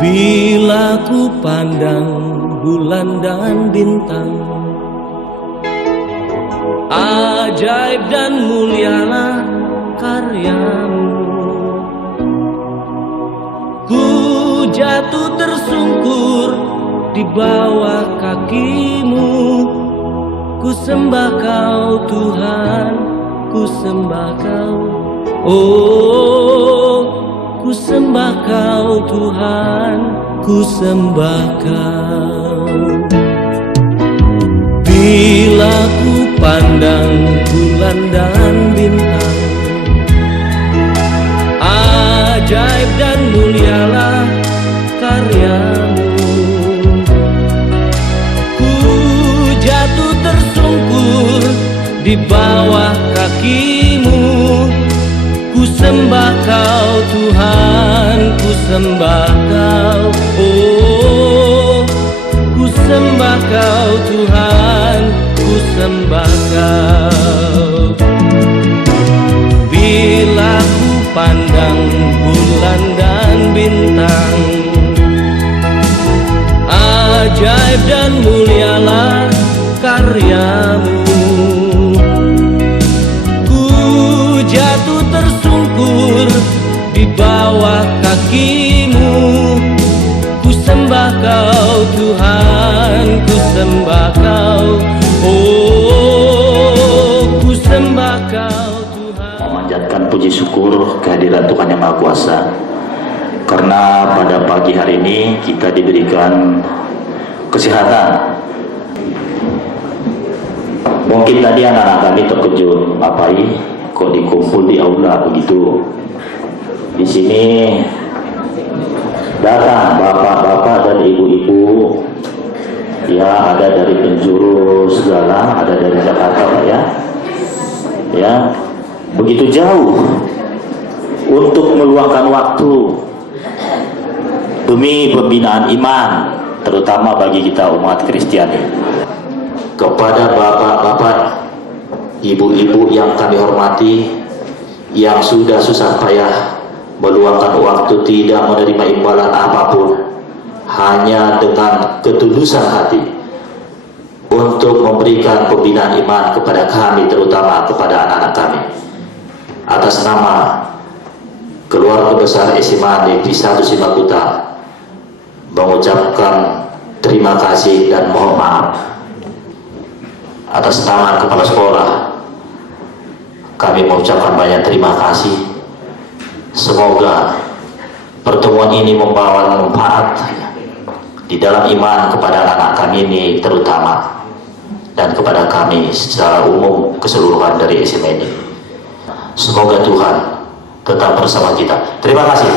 Bila ku pandang bulan dan bintang, ajaib dan mulialah karyamu. Ku jatuh tersungkur di bawah kakimu. Ku sembah kau Tuhan, ku sembah kau. Oh, ku sembah kau Tuhan, ku sembah kau. Bila ku pandang bulan dan bintang, ajaib dan mulialah karyamu. Ku jatuh tersungkur di bawah kakimu. Ku sembah kau Tuhan, ku sembah kau. Oh, ku sembah kau Tuhan, ku sembah kau. Bila ku pandang bulan dan bintang, ajaib dan mulialah karyamu. Ku jatuh tersungkur di bawah kakimu. Ku sembah kau Tuhan, ku sembah kau. Oh, ku sembah kau Tuhan. Memanjatkan puji syukur kehadiran Tuhan Yang Maha Kuasa, karena pada pagi hari ini kita diberikan kesehatan. Mungkin tadi anak-anak kami terkejut, ngapain kok dikumpul di aula begitu. Di sini datang bapak-bapak dan ibu-ibu, ya, ada dari penjuru segala, ada dari Jakarta, Pak, ya, begitu jauh untuk meluangkan waktu demi pembinaan iman, terutama bagi kita umat Kristiani. Kepada bapak-bapak, ibu-ibu yang kami hormati, yang sudah susah payah meluangkan waktu tidak menerima imbalan apapun, hanya dengan ketulusan hati untuk memberikan pembinaan iman kepada kami, terutama kepada anak-anak kami. Atas nama keluarga besar SMA Negeri 1 Simakuta, mengucapkan terima kasih dan mohon maaf. Atas nama kepala sekolah, kami mengucapkan banyak terima kasih. Semoga pertemuan ini membawa manfaat di dalam iman kepada anak-anak kami ini terutama, dan kepada kami secara umum keseluruhan dari SMA ini. Semoga Tuhan tetap bersama kita. Terima kasih.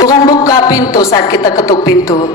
Tuhan buka pintu saat kita ketuk pintu.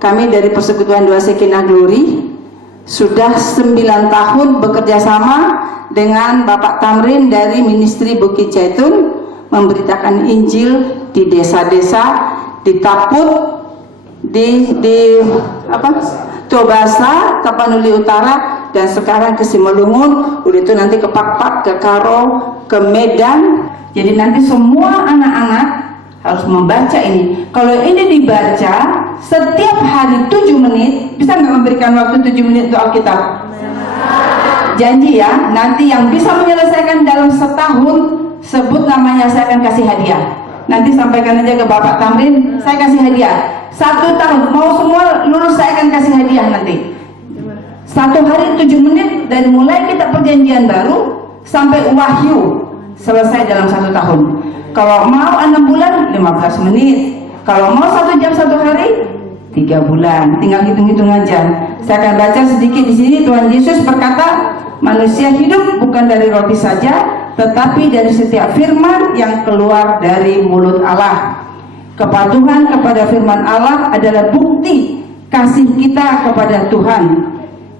Kami dari Persekutuan Doa Shekinah Glory sudah 9 tahun bekerja sama dengan Bapak Tamrin dari Ministry Bukit Zaitun, memberitakan Injil di desa-desa, di Taput, di Tobasa, Tapanuli Utara, dan sekarang ke Simalungun, udah itu nanti ke Pakpak, ke Karo, ke Medan. Jadi nanti semua anak-anak harus membaca ini. Kalau ini dibaca setiap hari 7 menit, bisa nggak memberikan waktu 7 menit untuk Alkitab? Janji ya, nanti yang bisa menyelesaikan dalam setahun, sebut namanya, saya akan kasih hadiah. Nanti sampaikan aja ke Bapak Tamrin, saya kasih hadiah. 1 tahun, mau semua lulus saya akan kasih hadiah nanti. 1 hari 7 menit, dari mulai kita perjanjian baru sampai wahyu, selesai dalam 1 tahun. Kalau mau 6 bulan, 15 menit. Kalau mau 1 jam 1 hari, 3 bulan. Tinggal hitung-hitung aja. Saya akan baca sedikit di sini. Tuhan Yesus berkata, manusia hidup bukan dari roti saja, tetapi dari setiap firman yang keluar dari mulut Allah. Kepatuhan kepada firman Allah adalah bukti kasih kita kepada Tuhan.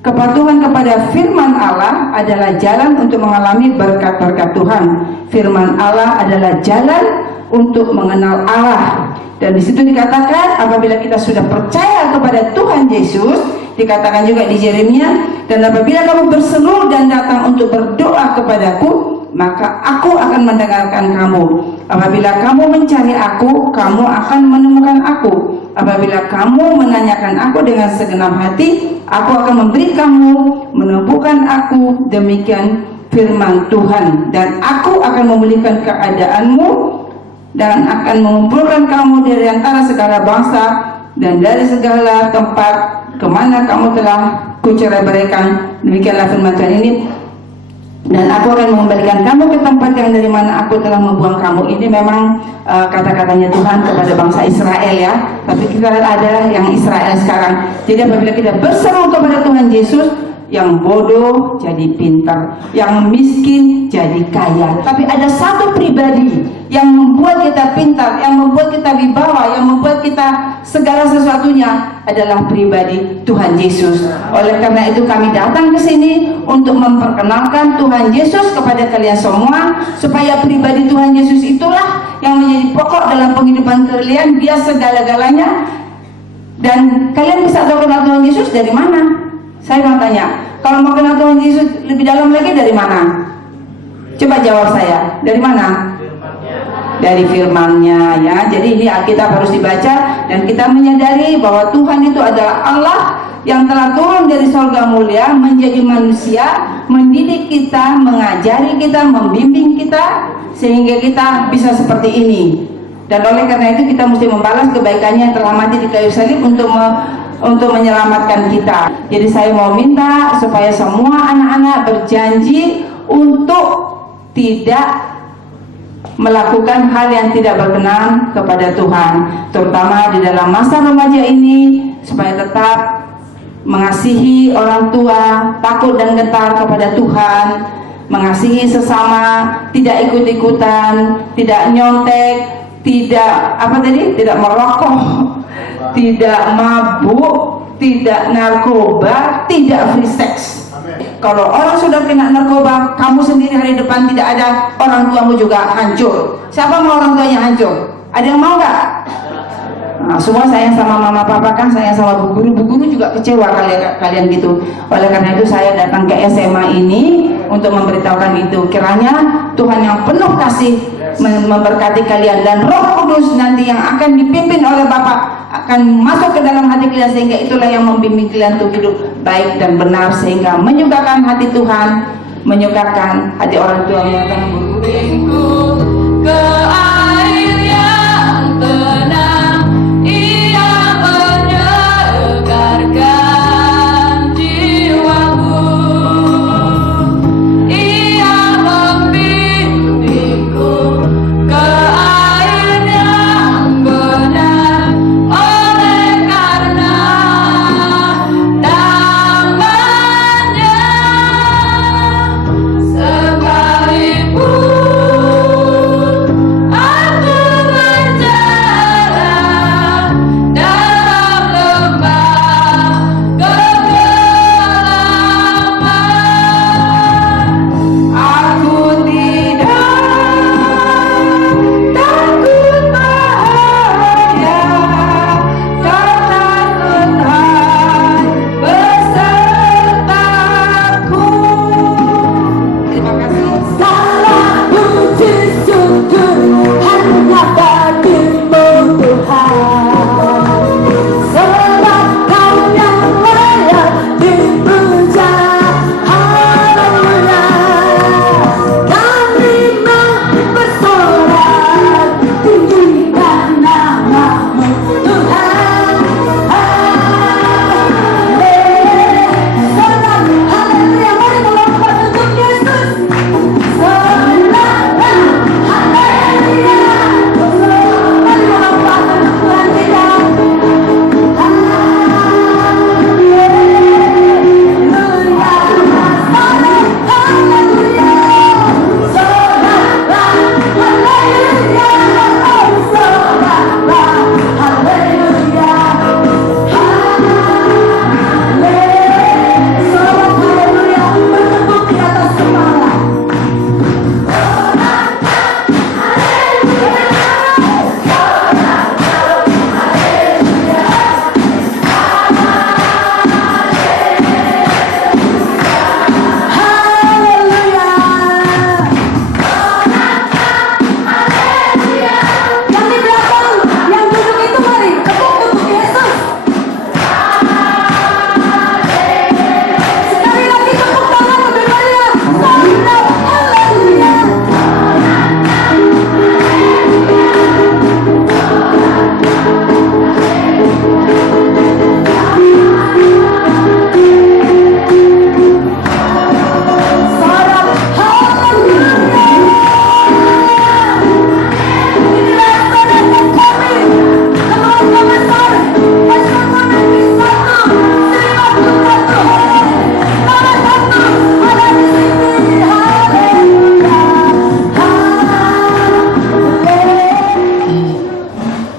Kepatuhan kepada firman Allah adalah jalan untuk mengalami berkat-berkat Tuhan. Firman Allah adalah jalan untuk mengenal Allah. Dan di situ dikatakan, apabila kita sudah percaya kepada Tuhan Yesus, dikatakan juga di Yeremia, dan apabila kamu berseru dan datang untuk berdoa kepadaku, maka aku akan mendengarkan kamu. Apabila kamu mencari aku, kamu akan menemukan aku. Apabila kamu menanyakan aku dengan segenap hati, aku akan memberi kamu menemukan aku. Demikian firman Tuhan. Dan aku akan memulihkan keadaanmu dan akan mengumpulkan kamu dari antara segala bangsa dan dari segala tempat kemana kamu telah kucerai-beraikan. Demikianlah firman Tuhan ini. Dan aku akan mengembalikan kamu ke tempat yang dari mana aku telah membuang kamu. Ini memang kata-katanya Tuhan kepada bangsa Israel ya. Tapi kita ada yang Israel sekarang. Jadi apabila kita berseru kepada Tuhan Yesus, yang bodoh jadi pintar, yang miskin jadi kaya. Tapi ada satu pribadi yang membuat kita pintar, yang membuat kita wibawa, yang membuat kita segala sesuatunya adalah pribadi Tuhan Yesus. Oleh karena itu kami datang ke sini untuk memperkenalkan Tuhan Yesus kepada kalian semua, supaya pribadi Tuhan Yesus itulah yang menjadi pokok dalam penghidupan kalian. Dia segala-galanya. Dan kalian bisa tahu kenal Tuhan Yesus dari mana? Saya mau tanya, kalau mau kenal Tuhan Yesus lebih dalam lagi dari mana? Coba jawab saya, dari mana? Dari firman-Nya ya. Jadi ini Alkitab harus dibaca dan kita menyadari bahwa Tuhan itu adalah Allah yang telah turun dari surga mulia menjadi manusia, mendidik kita, mengajari kita, membimbing kita sehingga kita bisa seperti ini. Dan oleh karena itu kita mesti membalas kebaikannya yang telah mati di kayu salib untuk menyelamatkan kita. Jadi saya mau minta supaya semua anak-anak berjanji untuk tidak melakukan hal yang tidak berkenan kepada Tuhan, terutama di dalam masa remaja ini, supaya tetap mengasihi orang tua, takut dan gentar kepada Tuhan, mengasihi sesama, tidak ikut-ikutan, tidak nyontek, tidak merokok, tidak mabuk, tidak narkoba, tidak free sex. Kalau orang sudah kena narkoba, kamu sendiri hari depan tidak ada, orang tuamu juga hancur. Siapa mau orang tuanya hancur? Ada yang mau nggak? Nah, semua sayang sama mama papa kan, sayang sama bu guru juga kecewa kalian gitu. Oleh karena itu saya datang ke SMA ini untuk memberitahukan itu. Kiranya Tuhan yang penuh kasih memberkati kalian, dan Roh Kudus nanti yang akan dipimpin oleh Bapa akan masuk ke dalam hati kalian, sehingga itulah yang membimbing kalian untuk hidup baik dan benar, sehingga menyukakan hati Tuhan, menyukakan hati orang tua yang akan berguru. Ke air yang tenang, ia menyegarkan jiwaku. Ia membimbingku ke air yang benar, oleh karena namanya. Sekalipun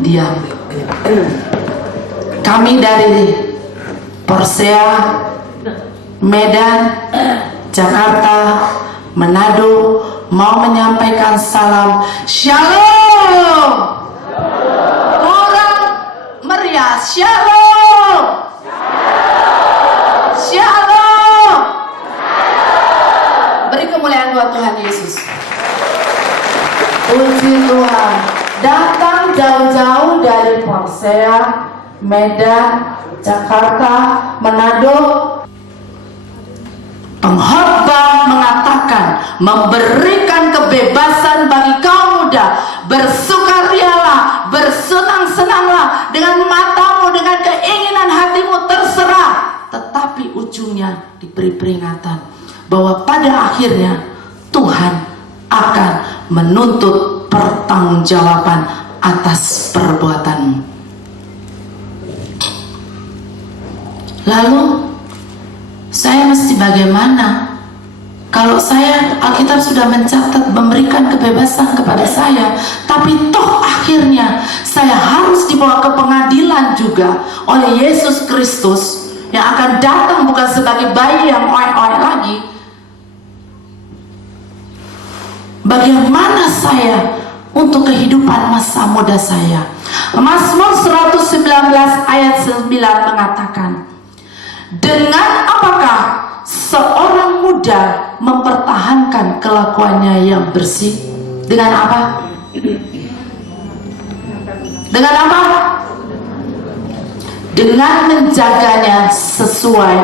diam. Kami dari Persea, Medan, Jakarta, Manado mau menyampaikan salam Shalom. Kurang meriah, Shalom. Shalom. Beri kemuliaan buat Tuhan Yesus. Puji Tuhan. Datang jauh-jauh dari Persea, Medan, Jakarta, Manado. Pengkhotbah mengatakan, memberikan kebebasan bagi kaum muda, bersukarialah, bersenang-senanglah dengan matamu, dengan keinginan hatimu, terserah. Tetapi ujungnya diberi peringatan bahwa pada akhirnya Tuhan akan menuntut pertanggungjawaban atas perbuatanmu. Lalu saya mesti bagaimana? Kalau saya, Alkitab sudah mencatat memberikan kebebasan kepada saya, tapi toh akhirnya saya harus dibawa ke pengadilan juga oleh Yesus Kristus yang akan datang bukan sebagai bayi yang oek-oek lagi. Bagaimana saya untuk kehidupan masa muda saya? Mazmur 119 ayat 9 mengatakan, dengan apakah seorang muda mempertahankan kelakuannya yang bersih? Dengan apa? Dengan apa? Dengan menjaganya sesuai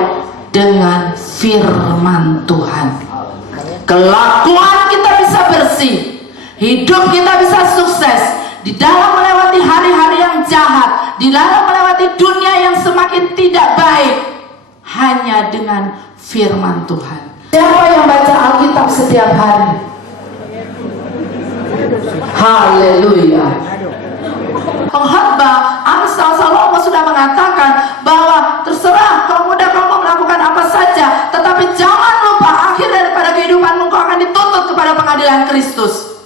dengan firman Tuhan. Kelakuan kita bisa bersih, hidup kita bisa sukses di dalam melewati hari-hari yang jahat, di dalam melewati dunia yang semakin tidak baik, hanya dengan firman Tuhan. Siapa yang baca Alkitab setiap hari? Haleluya. Pengkhotbah Amsal Salomo sudah mengatakan bahwa terserah kaum muda kamu melakukan apa saja, tetapi jangan lupa akhir daripada kehidupanmu kau akan dituntut kepada pengadilan Kristus.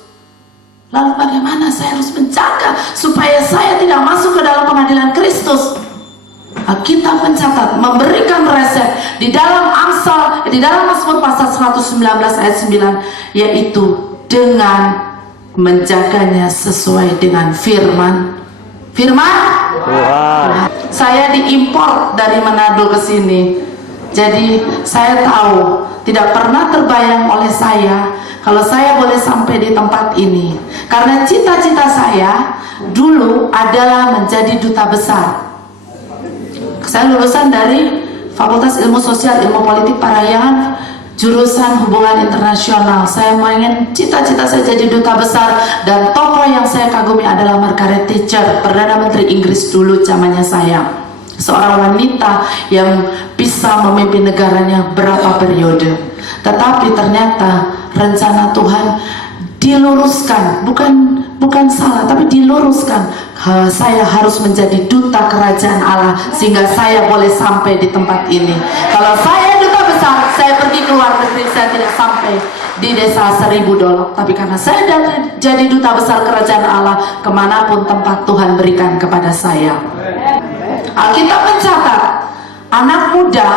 Lalu bagaimana saya harus menjaga supaya saya tidak masuk ke dalam pengadilan Kristus? Alkitab mencatat, memberikan resep di dalam Amsal, di dalam Mazmur pasal 119 ayat 9, yaitu dengan menjaganya sesuai dengan firman Tuhan. Saya diimpor dari Manado ke sini, jadi saya tahu tidak pernah terbayang oleh saya kalau saya boleh sampai di tempat ini, karena cita-cita saya dulu adalah menjadi duta besar. Saya lulusan dari Fakultas Ilmu Sosial Ilmu Politik Parahyangan, jurusan Hubungan Internasional. Saya ingin cita-cita saya jadi duta besar, dan tokoh yang saya kagumi adalah Margaret Thatcher, Perdana Menteri Inggris dulu zamannya saya. Seorang wanita yang bisa memimpin negaranya berapa periode. Tetapi ternyata rencana Tuhan diluruskan, bukan salah, tapi diluruskan. Saya harus menjadi duta kerajaan Allah sehingga saya boleh sampai di tempat ini. Kalau saya duta besar, saya pergi ke luar negeri, saya tidak sampai di desa 1000 dolok. Tapi karena saya jadi duta besar kerajaan Allah, kemanapun tempat Tuhan berikan kepada saya. Alkitab mencatat, anak muda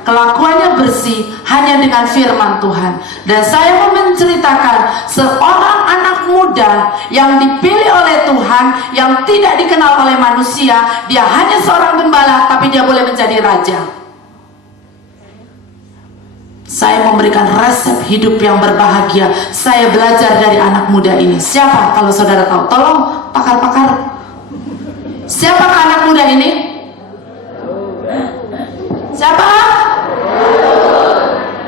kelakuannya bersih hanya dengan firman Tuhan. Dan saya mau menceritakan seorang anak muda yang dipilih oleh Tuhan, yang tidak dikenal oleh manusia. Dia hanya seorang gembala, tapi dia boleh menjadi raja. Saya memberikan resep hidup yang berbahagia. Saya belajar dari anak muda ini. Siapa kalau saudara tahu? Tolong pakar-pakar. Siapakah anak muda ini? Siapa?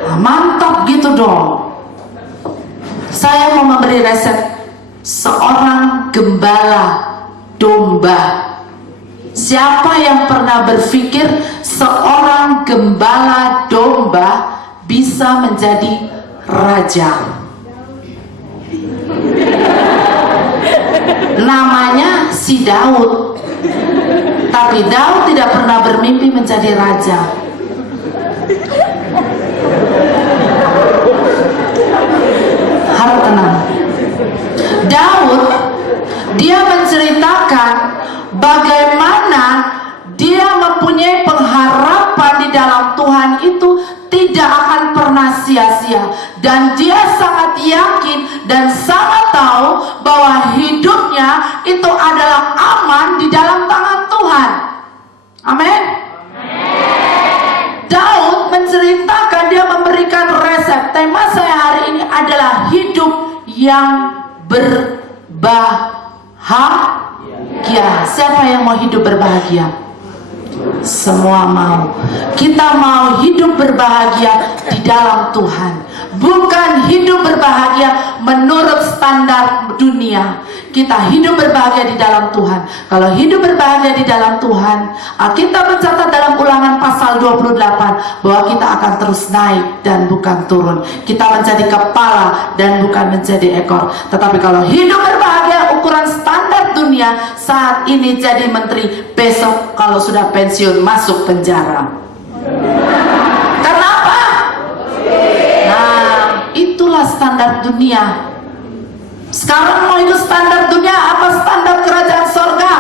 Nah, mantap gitu dong. Saya mau memberi resep seorang gembala domba. Siapa yang pernah berpikir seorang gembala domba bisa menjadi raja? Namanya si Daud. Tapi Daud tidak pernah bermimpi menjadi raja. Harap tenang. Daud Dia menceritakan bagaimana dia mempunyai pengharapan di dalam Tuhan itu tidak akan pernah sia-sia, dan dia sangat yakin dan sangat tahu bahwa hidupnya itu adalah aman di dalam tangan Tuhan. Amin. Daud menceritakan, dia memberikan resep. Tema saya hari ini adalah hidup yang berbahagia. Siapa yang mau hidup berbahagia? Semua mau. Kita mau hidup berbahagia di dalam Tuhan, bukan hidup berbahagia menurut standar dunia. Kita hidup berbahagia di dalam Tuhan. Kalau hidup berbahagia di dalam Tuhan, Alkitab mencatat dalam Ulangan pasal 28 bahwa kita akan terus naik dan bukan turun. Kita menjadi kepala dan bukan menjadi ekor. Tetapi kalau hidup berbahagia ukuran standar dunia, saat ini jadi menteri, besok kalau sudah pensiun masuk penjara. Kenapa? Nah, itulah standar dunia. Sekarang mau itu standar dunia apa standar kerajaan sorga?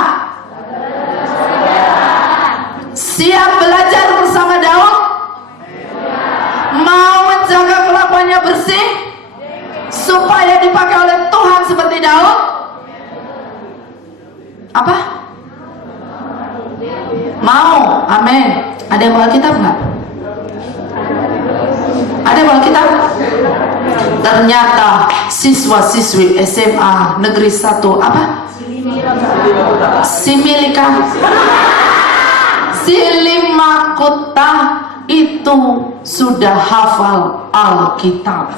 Siap belajar bersama Daud? Mau menjaga kelakuannya bersih supaya dipakai oleh Tuhan seperti Daud? Apa? Mau, amin. Ada yang bawa kitab nggak? Ada yang bawa kitab? Ternyata siswa-siswi SMA Negeri 1 apa? Silimakuta itu sudah hafal Alkitab,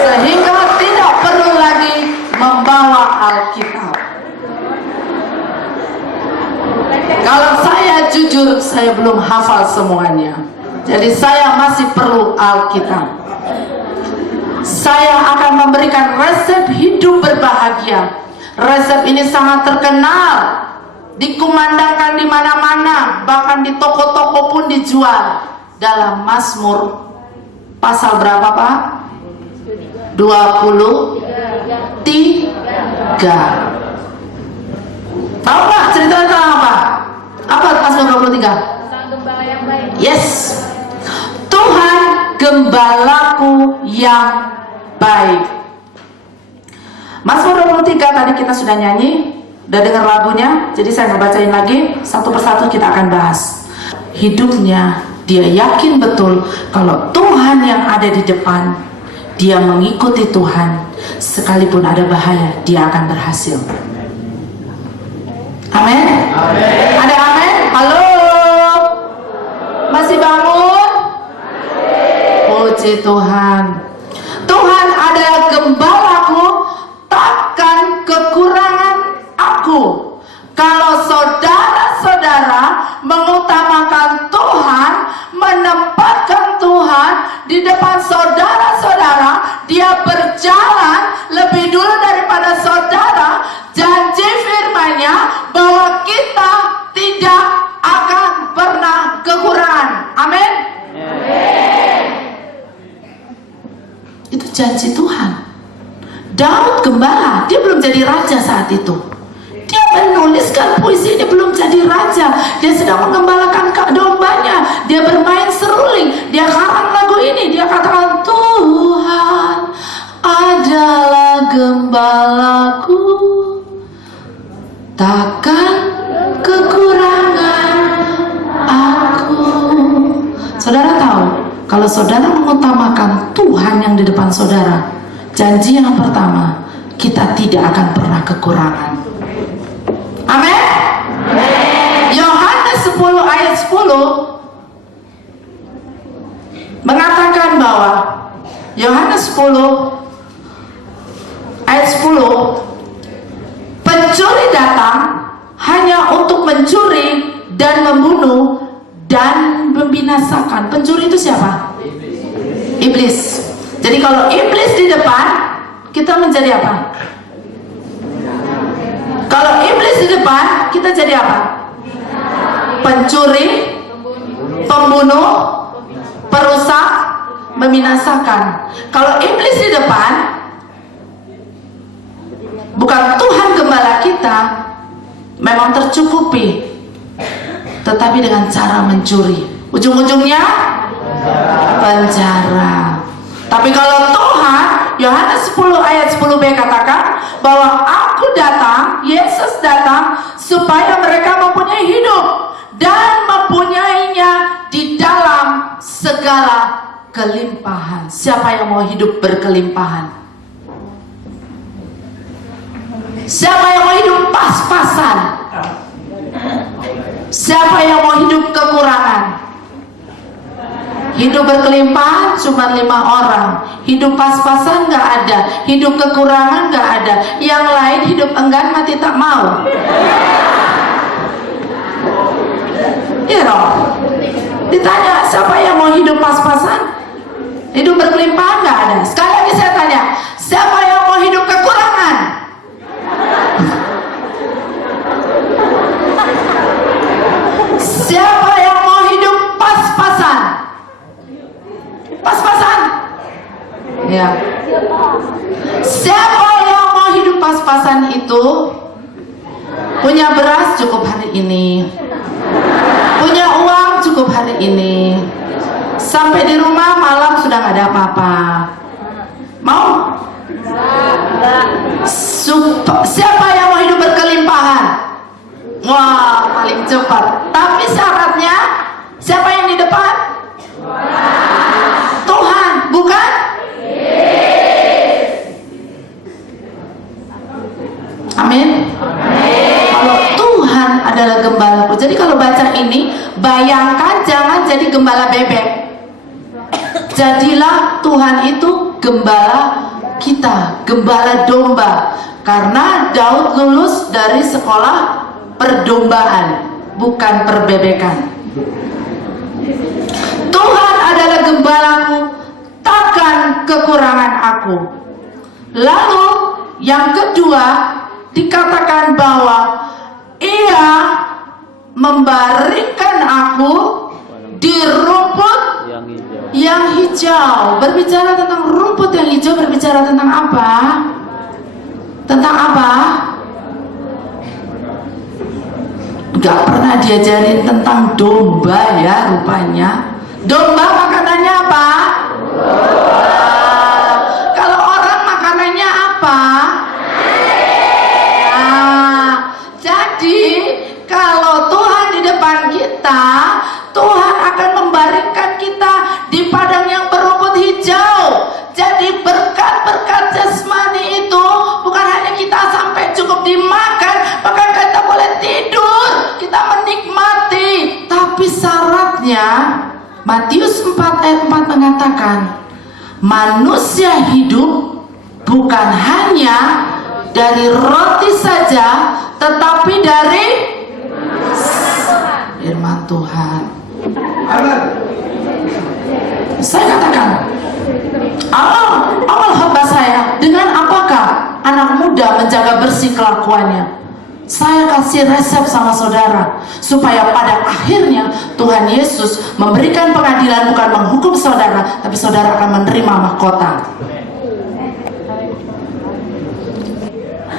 sehingga tidak perlu lagi membawa Alkitab. Kalau saya jujur, saya belum hafal semuanya. Jadi saya masih perlu Alkitab. Saya akan memberikan resep hidup berbahagia. Resep ini sangat terkenal, dikumandangkan di mana-mana, bahkan di toko-toko pun dijual. Dalam Mazmur pasal berapa, Pak? 23. Tahu nggak ceritanya tentang apa? Apa Mazmur 23? Yes. Tuhan gembalaku yang baik. Mazmur 23 tadi kita sudah nyanyi, udah dengar lagunya, jadi saya nggak bacain lagi, satu persatu kita akan bahas. Hidupnya dia yakin betul kalau Tuhan yang ada di depan, dia mengikuti Tuhan, sekalipun ada bahaya dia akan berhasil. Amin. Ada amin? Halo, masih bangun? Puji Tuhan. Tuhan adalah gembalaku, takkan kekurangan aku. Kalau saudara-saudara mengutamakan Tuhan, menempatkan Tuhan di depan saudara-saudara, dia berjalan lebih dulu daripada saudara. Janji firman-Nya bahwa kita tidak akan pernah kekurangan. Amin. Itu janji Tuhan. Daud gembala, dia belum jadi raja saat itu. Dia menuliskan puisi ini belum jadi raja. Dia sedang mengembalakan dombanya. Dia bermain seruling. Dia karang lagu ini. Dia katakan, Tuhan adalah gembalaku, takkan kekurangan aku. Saudara tahu, kalau saudara mengutamakan Tuhan yang di depan saudara, janji yang pertama, kita tidak akan pernah kekurangan. Amin. Yohanes 10 ayat 10 mengatakan bahwa Yohanes 10 ayat 10, pencuri datang hanya untuk mencuri dan membunuh dan membinasakan. Pencuri itu siapa? Iblis. Jadi kalau iblis di depan, kita menjadi apa? Kalau iblis di depan, kita jadi apa? Pencuri, pembunuh, perusak, membinasakan. Kalau iblis di depan, bukan Tuhan gembala kita, memang tercukupi, tetapi dengan cara mencuri, ujung-ujungnya penjara. Tapi kalau Tuhan, Yohanes 10 ayat 10b katakan bahwa aku datang, Yesus datang supaya mereka mempunyai hidup dan mempunyainya di dalam segala kelimpahan. Siapa yang mau hidup berkelimpahan? Siapa yang mau hidup pas-pasan? Siapa yang mau hidup kekurangan? Hidup berkelimpahan cuma 5 orang. Hidup pas-pasan gak ada. Hidup kekurangan gak ada. Yang lain hidup enggan mati tak mau. Iya dong. Ditanya siapa yang mau hidup pas-pasan? Hidup berkelimpahan gak ada. Sekali lagi saya tanya, siapa yang mau hidup kekurangan? Siapa yang mau hidup pas-pasan? Pas-pasan? Ya. Siapa yang mau hidup pas-pasan itu punya beras cukup hari ini, punya uang cukup hari ini, sampai di rumah malam sudah nggak ada apa-apa. Mau? Siapa yang mau hidup berkelimpahan? Wah, paling cepat. Tapi syaratnya siapa yang di depan? Tuhan, bukan? Amin. Kalau Tuhan adalah gembalaku. Jadi kalau baca ini, bayangkan jangan jadi gembala bebek. Jadilah Tuhan itu gembala kita, gembala domba. Karena Daud lulus dari sekolah perdombaan, bukan perbebekan. Tuhan adalah gembalaku, takkan kekurangan aku. Lalu yang kedua dikatakan bahwa Ia membaringkan aku di rumput yang hijau. Berbicara tentang rumput yang hijau, berbicara tentang apa? Tentang apa? Gak pernah diajarin tentang domba ya rupanya. Domba makanannya apa? Kalau orang makanannya apa? Nah, jadi kalau Tuhan di depan kita, Tuhan akan membaringkan kita di padang yang berumput hijau. Jadi berkat-berkat jasmani itu bukan hanya kita sampai cukup dimakan, bahkan kita boleh tidur, kita menikmati. Tapi syaratnya Matius 4 ayat 4 mengatakan, manusia hidup bukan hanya dari roti saja, tetapi dari firman Tuhan. Saya katakan, awal khotbah saya, dengan apakah anak muda menjaga bersih kelakuannya? Saya kasih resep sama saudara, supaya pada akhirnya Tuhan Yesus memberikan pengadilan, bukan menghukum saudara, tapi saudara akan menerima mahkota.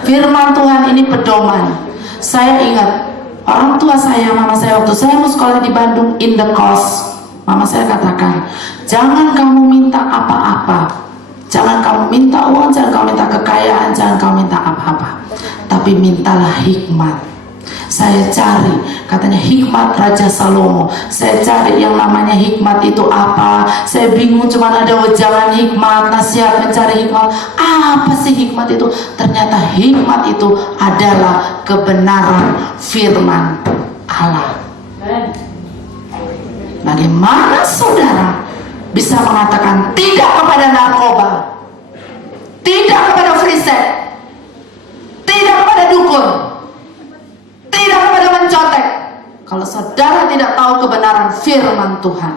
Firman Tuhan ini pedoman. Saya ingat orang tua saya, mama saya, waktu saya mau sekolah di Bandung in the cost, mama saya katakan, jangan kamu minta apa-apa, jangan kamu minta uang, jangan kamu minta kekayaan, jangan kamu minta apa-apa, tapi mintalah hikmat. Saya cari, katanya hikmat Raja Salomo. Saya cari yang namanya hikmat itu apa. Saya bingung, cuma ada wejangan hikmat, nasihat mencari hikmat. Apa sih hikmat itu? Ternyata hikmat itu adalah kebenaran firman Allah. Bagaimana saudara bisa mengatakan tidak kepada narkoba, tidak kepada free sex, tidak kepada dukun, tidak kepada mencontek, kalau saudara tidak tahu kebenaran firman Tuhan?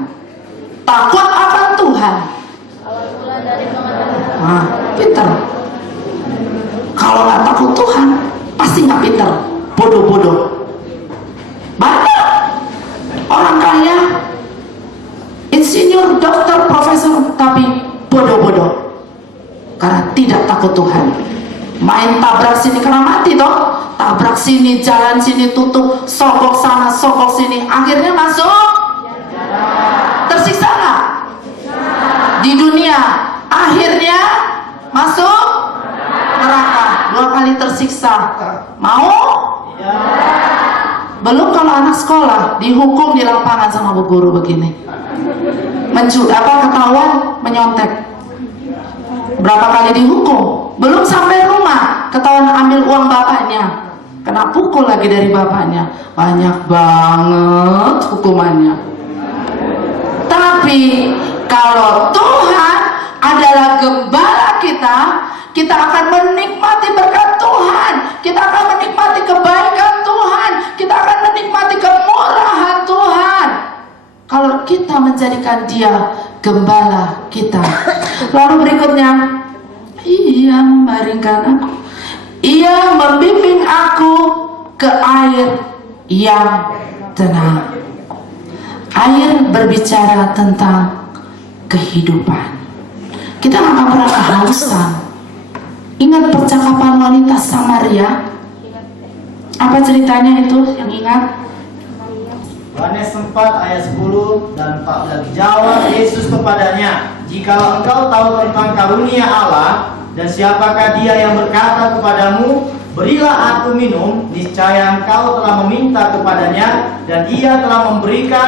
Takut akan Tuhan, nah, pinter. Kalau nggak takut Tuhan, pasti nggak pinter, bodoh-bodoh. Banyak orang kaya, insinyur, dokter, profesor, tapi bodoh-bodoh karena tidak takut Tuhan. Main tabrak sini kena mati toh, tabrak sini, jalan sini tutup, sogok sana, sogok sini, akhirnya masuk tersiksa nggak? Di dunia, akhirnya masuk neraka, 2 kali tersiksa. Mau? Belum kalau anak sekolah dihukum di lapangan sama bu guru begini, ketahuan menyontek, berapa kali dihukum? Belum sampai rumah ketahuan ambil uang bapaknya, kena pukul lagi dari bapaknya. Banyak banget hukumannya. Tapi kalau Tuhan adalah gembala kita, kita akan menikmati berkat Tuhan, kita akan menikmati kebaikan Tuhan, kita akan menikmati kemurahan Tuhan kalau kita menjadikan Dia gembala kita. Lalu berikutnya, Ia membaringkan aku, Ia membimbing aku ke air yang tenang. Air berbicara tentang kehidupan. Kita nggak akan pernah kehausan. Ingat percakapan wanita Samaria? Apa ceritanya itu yang ingat? Yohanes 4 ayat 10 dan 14. Jawab Yesus kepadanya, jikalau engkau tahu tentang karunia Allah dan siapakah Dia yang berkata kepadamu, berilah aku minum, niscaya engkau telah meminta kepadanya dan Ia telah meminta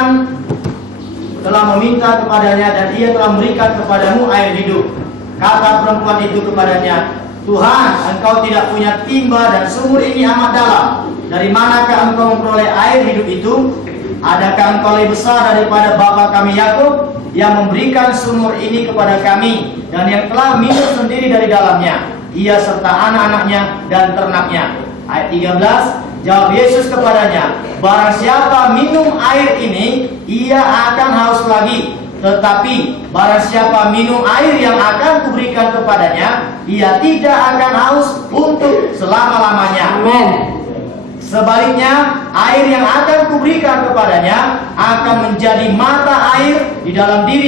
kepadanya dan Ia telah memberikan kepadamu air hidup. Kata perempuan itu kepadanya, Tuhan, engkau tidak punya timba dan sumur ini amat dalam. Dari manakah engkau memperoleh air hidup itu? Adakah engkau lebih besar daripada bapa kami Yakub yang memberikan sumur ini kepada kami dan yang telah minum sendiri dari dalamnya, ia serta anak-anaknya dan ternaknya? Ayat 13, jawab Yesus kepadanya, barang siapa minum air ini, ia akan haus lagi. Tetapi barang siapa minum air yang akan kuberikan kepadanya, ia tidak akan haus untuk selama-lamanya. Amin. Sebaliknya, air yang akan kuberikan kepadanya akan menjadi mata air di dalam diri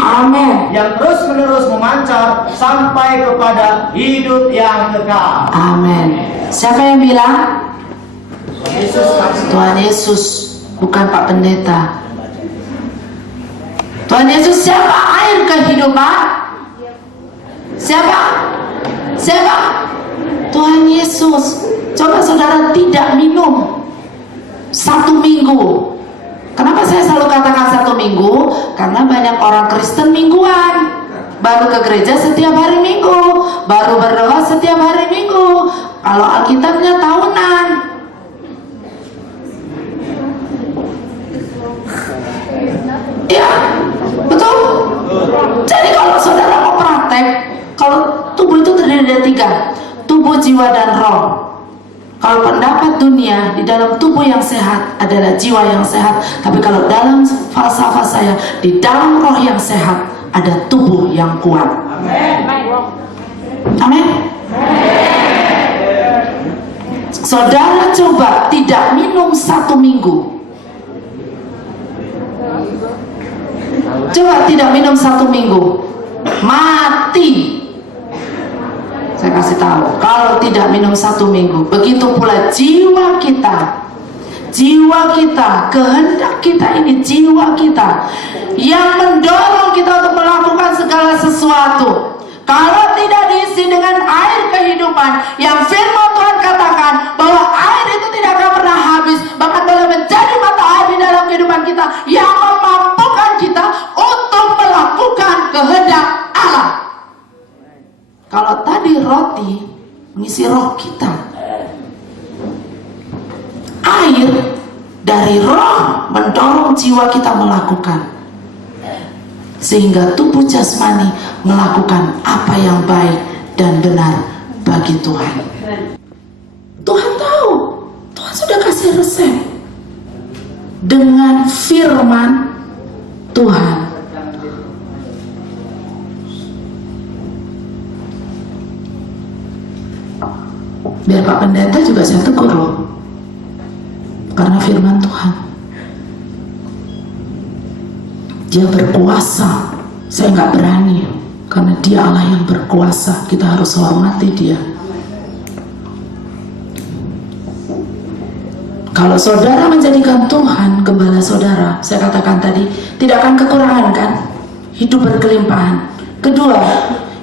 yang terus-menerus memancar sampai kepada hidup yang kekal. Amin. Siapa yang bilang? Yesus. Tuhan Yesus, bukan Pak Pendeta. Tuhan Yesus. Siapa air kehidupan? Siapa? Tuhan Yesus. Coba saudara tidak minum 1 minggu. Kenapa saya selalu katakan 1 minggu? Karena banyak orang Kristen mingguan, baru ke gereja setiap hari Minggu, baru berdoa setiap hari Minggu. Kalau Alkitabnya tahunan. Ya, betul. Jadi kalau saudara mau praktek, kalau tubuh itu terdiri dari 3, tubuh, jiwa, dan roh. Kalau pendapat dunia, di dalam tubuh yang sehat adalah jiwa yang sehat. Tapi kalau dalam falsafah saya, di dalam roh yang sehat ada tubuh yang kuat. Amin. Saudara coba tidak minum 1 minggu. Coba tidak minum 1 minggu, mati. Saya kasih tahu, kalau tidak minum 1 minggu, begitu pula jiwa kita, kehendak kita ini, jiwa kita yang mendorong kita untuk melakukan segala sesuatu. Kalau tidak diisi dengan air kehidupan yang firman Tuhan katakan bahwa air itu tidak akan pernah habis, bahkan boleh menjadi mata air di dalam kehidupan kita yang memampukan kita untuk melakukan kehendak Allah. Kalau tadi roti mengisi roh kita, air dari roh mendorong jiwa kita melakukan, sehingga tubuh jasmani melakukan apa yang baik dan benar bagi Tuhan. Tuhan tahu, Tuhan sudah kasih resep dengan firman Tuhan. Biar Pak Pendeta juga saya tegur loh, karena firman Tuhan, Dia berkuasa. Saya nggak berani, karena Dia Allah yang berkuasa. Kita harus hormati Dia. Kalau saudara menjadikan Tuhan gembala saudara, saya katakan tadi, tidak akan kekurangan kan? Hidup berkelimpahan. Kedua,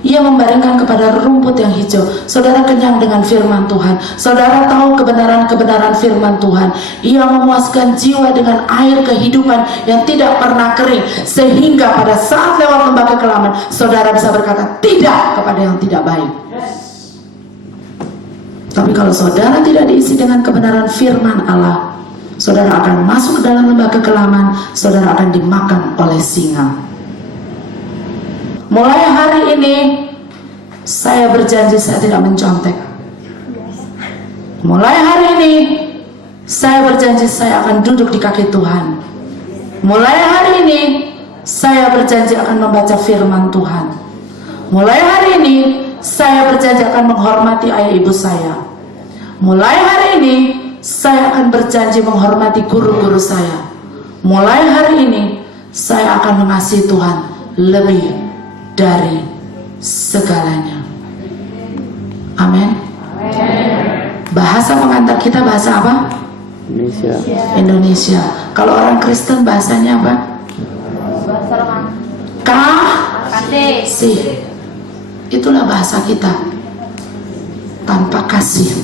Ia membaringkan kepada rumput yang hijau. Saudara kenyang dengan firman Tuhan. Saudara tahu kebenaran-kebenaran firman Tuhan. Ia memuaskan jiwa dengan air kehidupan yang tidak pernah kering, sehingga pada saat lewat lembah kekelaman, saudara bisa berkata tidak kepada yang tidak baik. Tapi kalau saudara tidak diisi dengan kebenaran firman Allah, saudara akan masuk ke dalam lembah kekelaman, saudara akan dimakan oleh singa. Mulai hari ini saya berjanji saya tidak mencontek. Mulai hari ini saya berjanji saya akan duduk di kaki Tuhan. Mulai hari ini saya berjanji akan membaca firman Tuhan. Mulai hari ini saya berjanji akan menghormati ayah ibu saya. Mulai hari ini saya akan berjanji menghormati guru-guru saya. Mulai hari ini saya akan mengasihi Tuhan lebih dari segalanya. Amin. Bahasa pengantar kita bahasa apa? Indonesia. Kalau orang Kristen bahasanya apa? Kasih. Itulah bahasa kita. Tanpa kasih,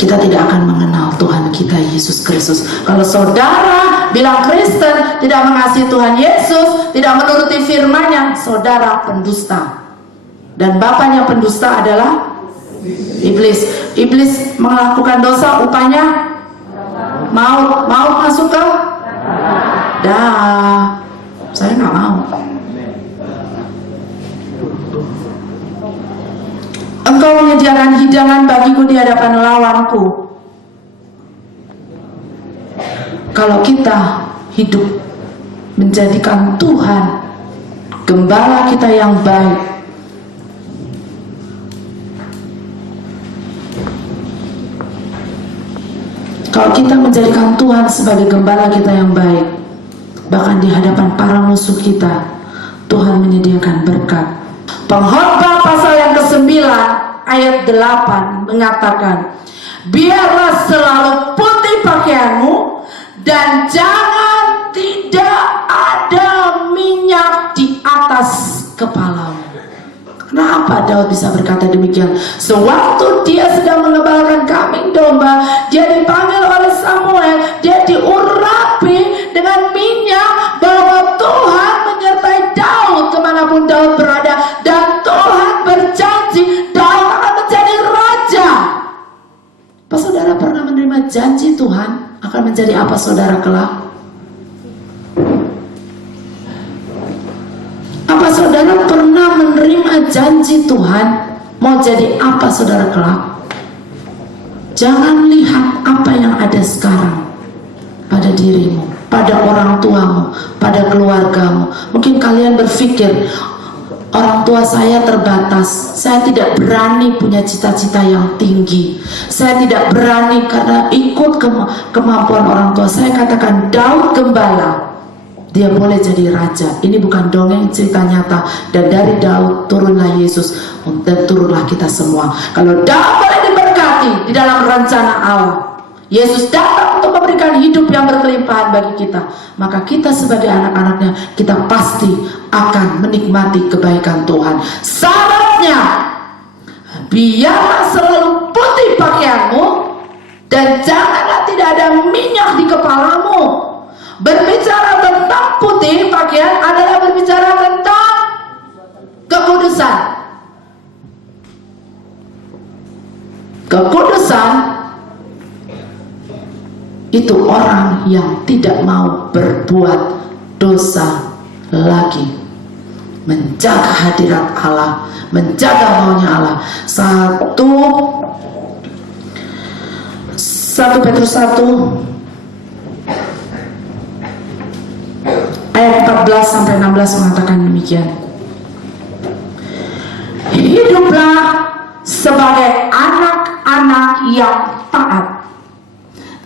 kita tidak akan mengenal Tuhan kita Yesus Kristus. Kalau saudara bilang Kristen, tidak mengasihi Tuhan Yesus, tidak menuruti firman-Nya, saudara pendusta. Dan bapaknya pendusta adalah iblis. Iblis melakukan dosa, upahnya maut. Maut masuk ke? Dah, saya nggak mau. Engkau menyediakan hidangan bagiku di hadapan lawanku. Kalau kita hidup menjadikan Tuhan gembala kita yang baik, kalau kita menjadikan Tuhan sebagai gembala kita yang baik, bahkan di hadapan para musuh kita, Tuhan menyediakan berkat. Pengkhotbah pasal yang ke-9 ayat 8 mengatakan, biarlah selalu putih pakaianmu dan jangan tidak ada minyak di atas kepalamu. Kenapa Daud bisa berkata demikian? Sewaktu dia sedang mengembalakan kambing domba, dia dipanggil oleh Samuel, dia diurapi dengan minyak bahwa Tuhan menyertai Daud kemanapun Daud berada, dan Tuhan berjanji Daud akan menjadi raja. Apa saudara pernah menerima janji Tuhan akan menjadi apa saudara kelak? Apa saudara pernah menerima janji Tuhan mau jadi apa saudara kelak? Jangan lihat apa yang ada sekarang pada dirimu, pada orang tuamu, pada keluargamu. Mungkin kalian berpikir, orang tua saya terbatas, saya tidak berani punya cita-cita yang tinggi, saya tidak berani karena ikut kemampuan orang tua. Saya katakan Daud gembala, dia boleh jadi raja. Ini bukan dongeng, cerita nyata. Dan dari Daud turunlah Yesus, dan turunlah kita semua. Kalau Daud boleh diberkati di dalam rencana Allah, Yesus datang untuk memberikan hidup yang berkelimpahan bagi kita, maka kita sebagai anak-anaknya, kita pasti akan menikmati kebaikan Tuhan. Syaratnya, biarlah selalu putih pakaianmu dan janganlah tidak ada minyak di kepalamu. Berbicara tentang putih pakaian adalah berbicara tentang kekudusan. Kekudusan itu orang yang tidak mau berbuat dosa lagi, menjaga hadirat Allah, menjaga maunya Allah. 1 Petrus 1 ayat 14-16 mengatakan demikian. Hiduplah sebagai anak-anak yang taat,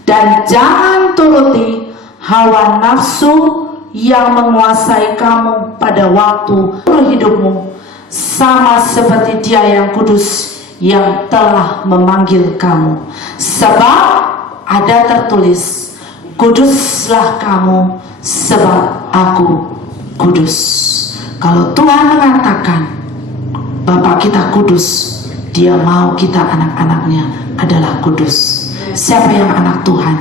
dan jangan turuti hawa nafsu yang menguasai kamu pada waktu hidupmu, sama seperti Dia yang kudus yang telah memanggil kamu. Sebab ada tertulis, kuduslah kamu sebab aku kudus. Kalau Tuhan mengatakan Bapa kita kudus, Dia mau kita anak-anaknya adalah kudus. Siapa yang anak Tuhan?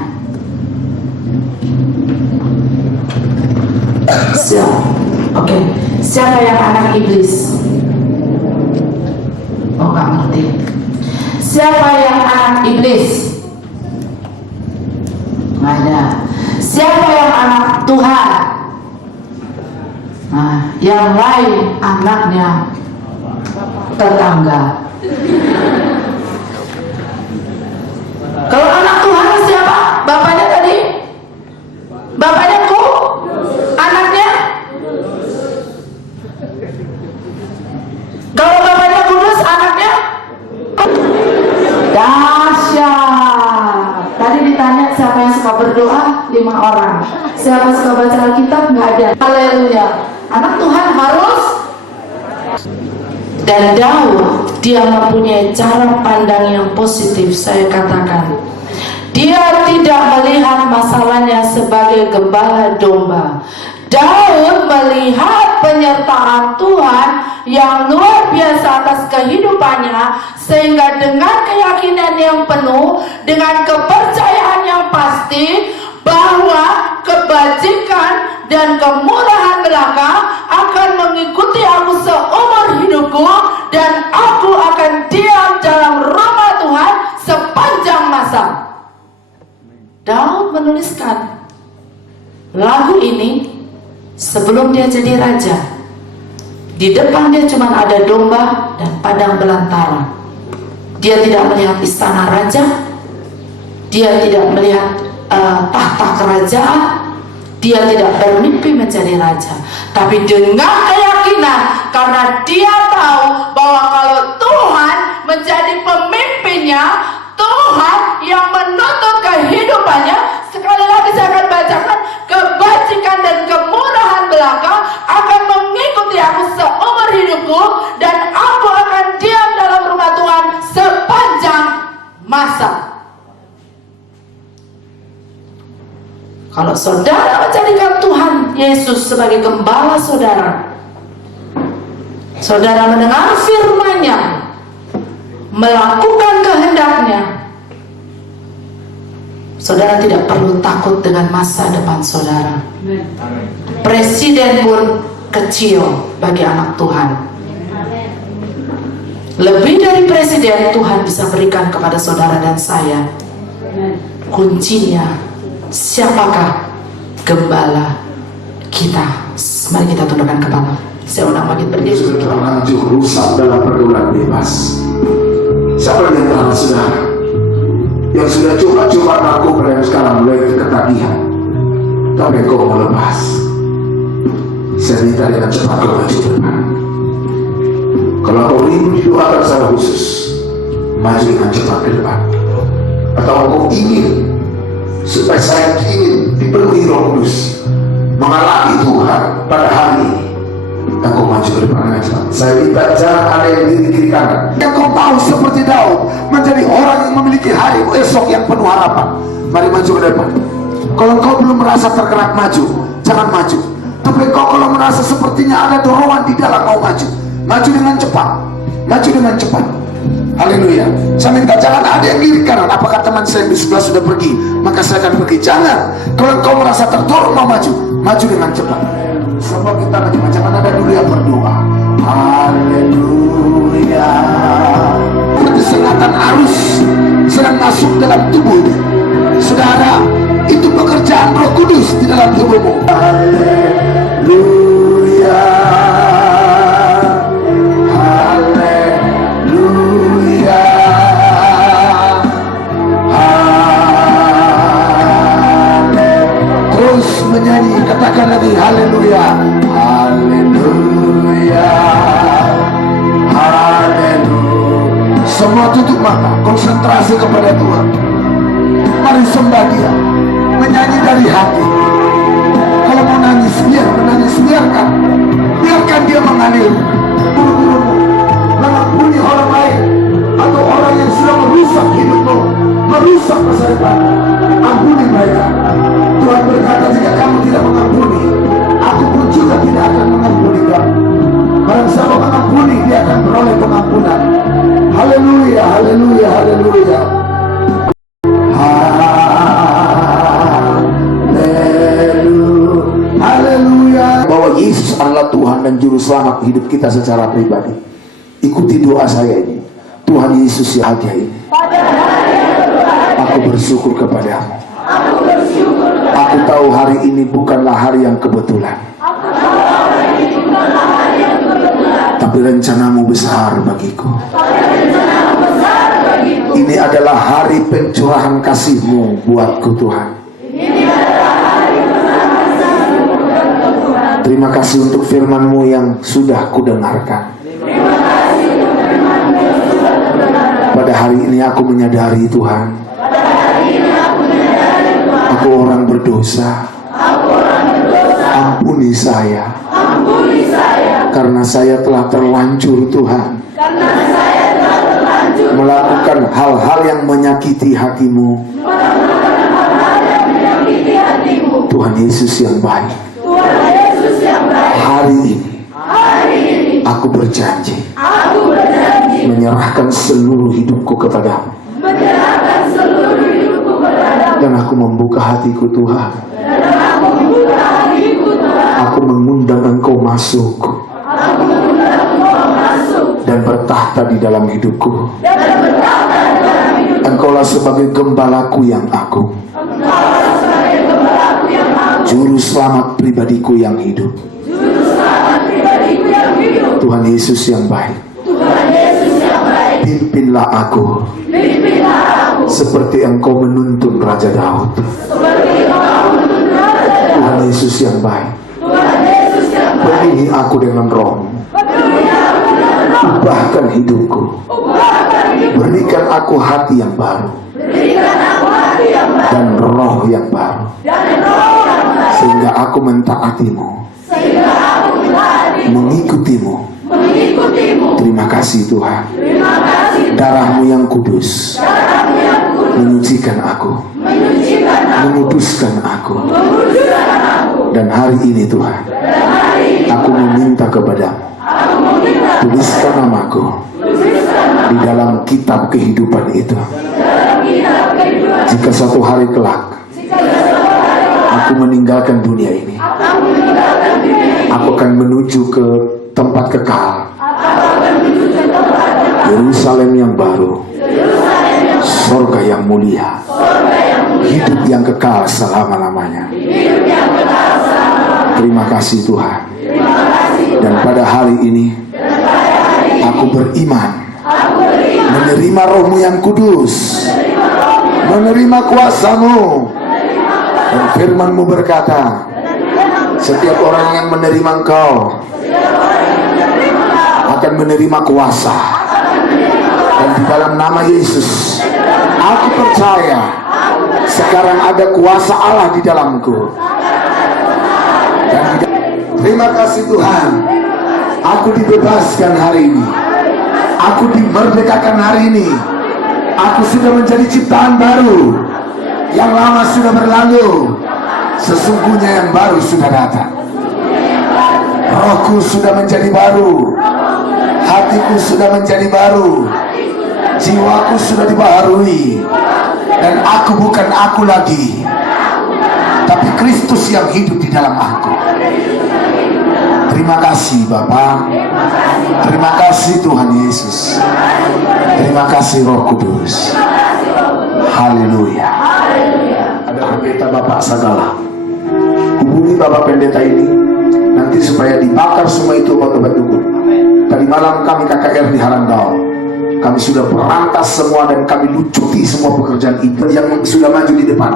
Oke. Siapa yang anak iblis? Oh, nggak ngerti. Siapa yang anak iblis? Nggak ada. Siapa yang anak Tuhan? Nah, yang lain anaknya tetangga. Kalau anak Tuhan siapa? Bapaknya tadi? Bapaknya ku? Anaknya? Kalau bapaknya kudus, anaknya? Dahsyat. Tadi ditanya siapa yang suka berdoa? 5 orang. Siapa suka baca Alkitab? Nggak ada. Haleluya. Anak Tuhan harus. Dan Daud, dia mempunyai cara pandang yang positif. Saya katakan, dia tidak melihat masalahnya sebagai gembala domba. Daud melihat penyertaan Tuhan yang luar biasa atas kehidupannya, sehingga dengan keyakinan yang penuh, dengan kepercayaan yang pasti bahwa kebajikan dan kemurahan belaka akan mengikuti aku seumur hidupku, dan aku akan diam dalam rumah Tuhan sepanjang masa. Daud menuliskan lagu ini sebelum dia jadi raja. Di depan dia cuma ada domba dan padang belantara. Dia tidak melihat istana raja, dia tidak melihat tahta kerajaan, dia tidak bermimpi menjadi raja. Tapi dengan keyakinan, karena dia tahu bahwa kalau Tuhan menjadi pemimpinnya, Tuhan yang menuntut kehidupannya. Sekali lagi saya akan bacakan, kebajikan dan kemurahan belaka akan mengikuti aku seumur hidupku, dan aku akan diam dalam rumah Tuhan sepanjang masa. Kalau saudara menjadikan Tuhan Yesus sebagai gembala saudara, saudara mendengar firman-Nya, melakukan kehendak-Nya, saudara tidak perlu takut dengan masa depan saudara. Presiden pun kecil bagi anak Tuhan. Lebih dari presiden, Tuhan bisa berikan kepada saudara dan saya. Kuncinya, siapakah gembala kita? Mari kita tundukkan kepala. Saya undang bangkit berdiri. Sudah terlanjur rusak dalam pergaulan bebas. Siapa yang tahu saudara yang sudah coba-coba narkoba yang sekarang mulai ketagihan, tapi kau mau lepas? Saya minta dengan cepat kau maju ke depan. Kalau kau ingin didoakan secara khusus, maju dengan cepat ke depan. Atau kau ingin supaya saya ingin dipenuhi Roh Kudus, mengalami Tuhan pada hari ini, dan kau maju ke depan dengan cepat. Saya minta jangan ada yang diri kiri kanan. Yang kau tahu seperti Daud menjadi orang yang memiliki hari esok yang penuh harapan. Mari maju ke depan. Kalau kau belum merasa tergerak maju, jangan maju. Tapi kau kalau merasa sepertinya ada dorongan di dalam, kau maju. Maju dengan cepat. Maju dengan cepat. Haleluya. Saya minta jangan ada yang kiri kanan. Apakah teman saya yang di sebelah sudah pergi, maka saya akan pergi? Jangan. Kalau kau merasa terdorong mau maju, maju dengan cepat. Semua kita macam-macam ada dulu yang berdoa. Haleluya. Seperti sengatan arus sedang masuk dalam tubuhmu. Saudara, itu pekerjaan Roh Kudus di dalam tubuhmu. Haleluya. Haleluya. Terus menyanyi, katakan lagi haleluya. Haleluya. Haleluya. Semua tutup mata, konsentrasi kepada Tuhan. Mari sembah Dia, menyanyi dari hati. Kalau mau nangis, menangis, biarkan Dia mengalir. Buru-buru mengampuni orang lain atau orang yang sudah merusak hidupmu, merusak masa depan. Ampuni mereka. Tuhan berkata, jika kamu tidak mengampuni, aku pun juga tidak akan mengampuni kamu. Barang siapa mengampuni, dia akan beroleh pengampunan. Haleluya, haleluya, haleluya. Haleluya. Bahwa Yesus adalah Tuhan dan Juru Selamat hidup kita secara pribadi. Ikuti doa saya ini. Tuhan Yesus yang bahagia ini, aku bersyukur kepadamu. Aku tahu hari ini bukanlah hari yang kebetulan, tapi rencanamu besar bagiku. Ini adalah hari pencurahan kasih-Mu buatku, Tuhan. Terima kasih untuk firman-Mu yang sudah kudengarkan. Pada hari ini aku menyadari, Tuhan, aku orang berdosa. Ampuni saya, karena saya telah terlanjur, Tuhan, melakukan hal-hal yang menyakiti hati-Mu. Tuhan Yesus yang baik, hari ini aku berjanji menyerahkan seluruh hidupku kepadamu. Dan aku membuka hatiku, Tuhan. Aku mengundang Engkau masuk dan bertahta di dalam hidupku. Engkaulah sebagai gembalaku yang agung, Juru Selamat pribadiku yang hidup. Tuhan Yesus yang baik, pimpinlah aku seperti Engkau menuntun Raja Daud. Tuhan Yesus yang baik, penuhi aku dengan Roh-Mu. Ubahkan hidupku, berikan aku hati yang baru dan roh yang baru, sehingga aku mentaati-Mu, mengikuti-Mu. Terima kasih, Tuhan. Darah-Mu yang kudus menyucikan aku, menguduskan aku. Dan hari ini, Tuhan, aku meminta kepadamu, tuliskan namaku di dalam kitab kehidupan itu. Jika suatu hari kelak aku meninggalkan dunia ini, aku akan menuju ke tempat kekal, Yerusalem yang baru, surga yang mulia, hidup yang kekal selama-lamanya. Terima kasih, Tuhan. Dan pada hari ini aku beriman, menerima Roh-Mu yang kudus, menerima kuasa-Mu. Dan firman-Mu berkata, setiap orang yang menerima Engkau akan menerima kuasa. Dan di dalam nama Yesus, aku percaya sekarang ada kuasa Allah di dalamku. Dan terima kasih, Tuhan, aku dibebaskan hari ini, aku dimerdekakan hari ini. Aku sudah menjadi ciptaan baru, yang lama sudah berlalu, sesungguhnya yang baru sudah datang. Rohku sudah menjadi baru, hatiku sudah menjadi baru, jiwaku sudah dibaharui, dan aku bukan aku lagi, tapi Kristus yang hidup di dalam aku. Terima kasih, Bapa. Terima kasih, Tuhan Yesus. Terima kasih, Roh Kudus. Haleluya. Ada pendeta Bapak Sagala, hubungi Bapak pendeta ini nanti supaya dibakar semua itu obat-obat dukun. Tadi malam kami KKR di Halanggau, kami sudah berantas semua dan kami lucuti semua pekerjaan itu yang sudah maju di depan.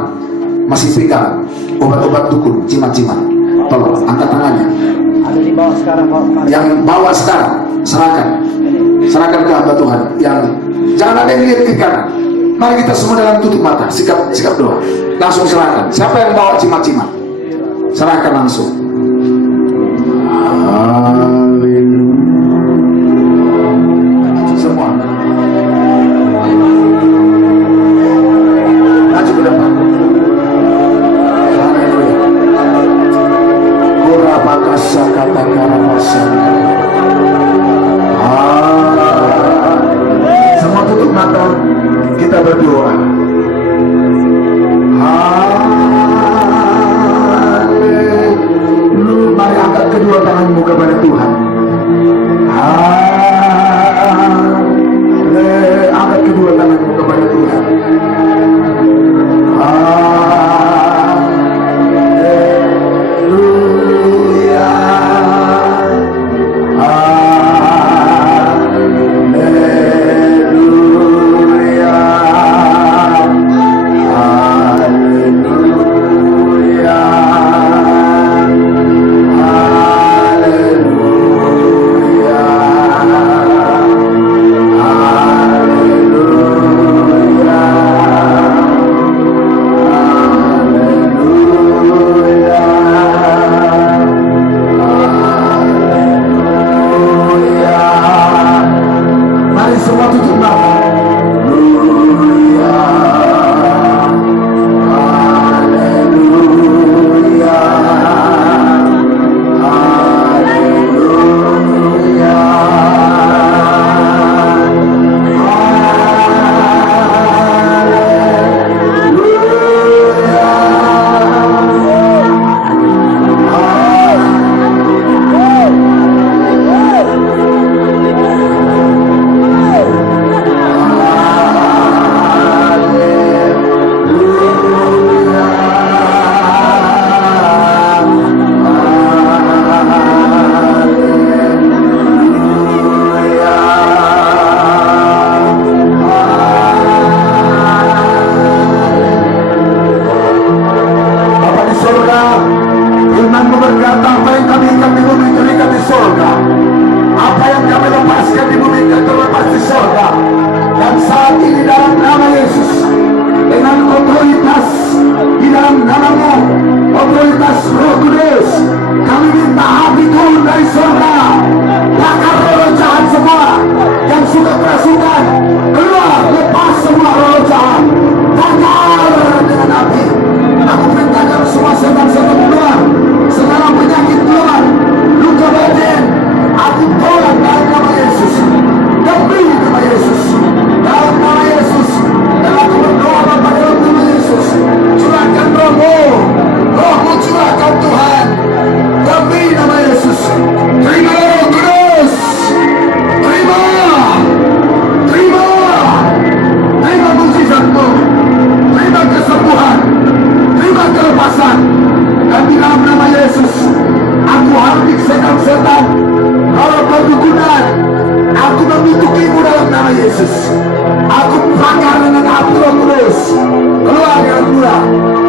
Masih pegang obat-obat dukun, jimat-jimat. Tolong angkat tangannya. Ada di bawah sekarang, Pak. Yang bawa sekarang, serahkan ke hamba Tuhan. Yang jangan ada yang lihat ke kanan. Mari kita semua dalam tutup mata, sikap doa. Langsung serahkan. Siapa yang bawa jimat-jimat? Serahkan langsung. Semua.